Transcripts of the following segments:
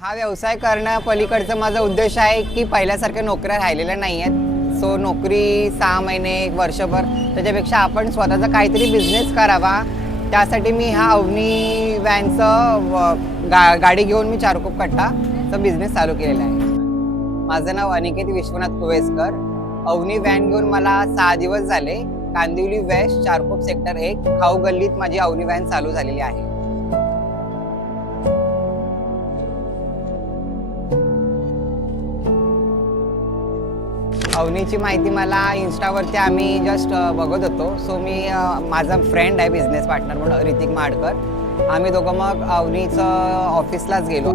हा व्यवसाय करण्यापलीकडचा माझा उद्देश आहे की पहिल्यासारख्या नोकऱ्या राहिलेल्या नाही आहेत. सो नोकरी 6 महिने, एक वर्षभर त्याच्यापेक्षा आपण स्वतःचा काहीतरी बिझनेस करावा. त्यासाठी मी हा अवनी व्हॅनचं गाडी घेऊन मी चारकोप कट्टाचा बिझनेस चालू केलेला आहे. माझं नाव अनिकेत विश्वनाथ कुवेसकर. अवनी व्हॅन घेऊन मला 6 दिवस झाले. कांदिवली वेस्ट, चारकोप सेक्टर 1 खाऊ गल्लीत माझी अवनी व्हॅन चालू झालेली आहे. अवनीची माहिती मला इन्स्टावरती आम्ही जस्ट बघत होतो. सो मी माझा फ्रेंड आहे, बिझनेस पार्टनर म्हणून ऋतिक माडकर. आम्ही दोघं मग अवनीचं ऑफिसलाच गेलो.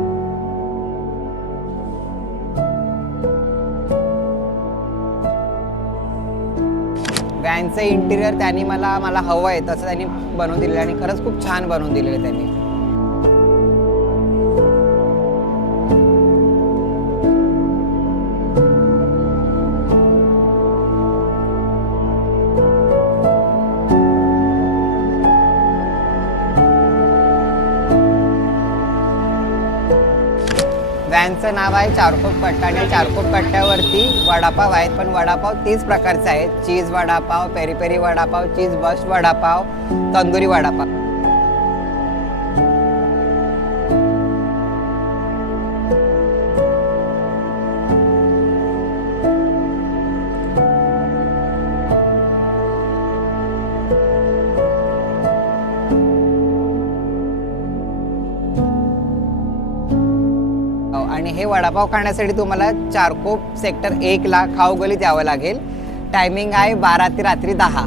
व्हॅनचं इंटिरियर त्यांनी मला हवं आहे तसं त्यांनी बनवून दिलेलं आणि खरंच खूप छान बनवून दिलेलं त्यांनी. व्हॅनचं नाव आहे चारकोप कट्टा आणि चारकोप कट्ट्यावरती वडापाव आहेत. पण वडापाव 30 प्रकारचे आहेत. चीज वडापाव, पेरी पेरी वडापाव, चीज बस्ट वडापाव, तंदुरी वडापाव. आणि हे वडापाव खाण्यासाठी तुम्हाला चारकोप सेक्टर 1 ला खाऊ गल्लीत यावं लागेल. टायमिंग आहे 12 ते रात्री 10.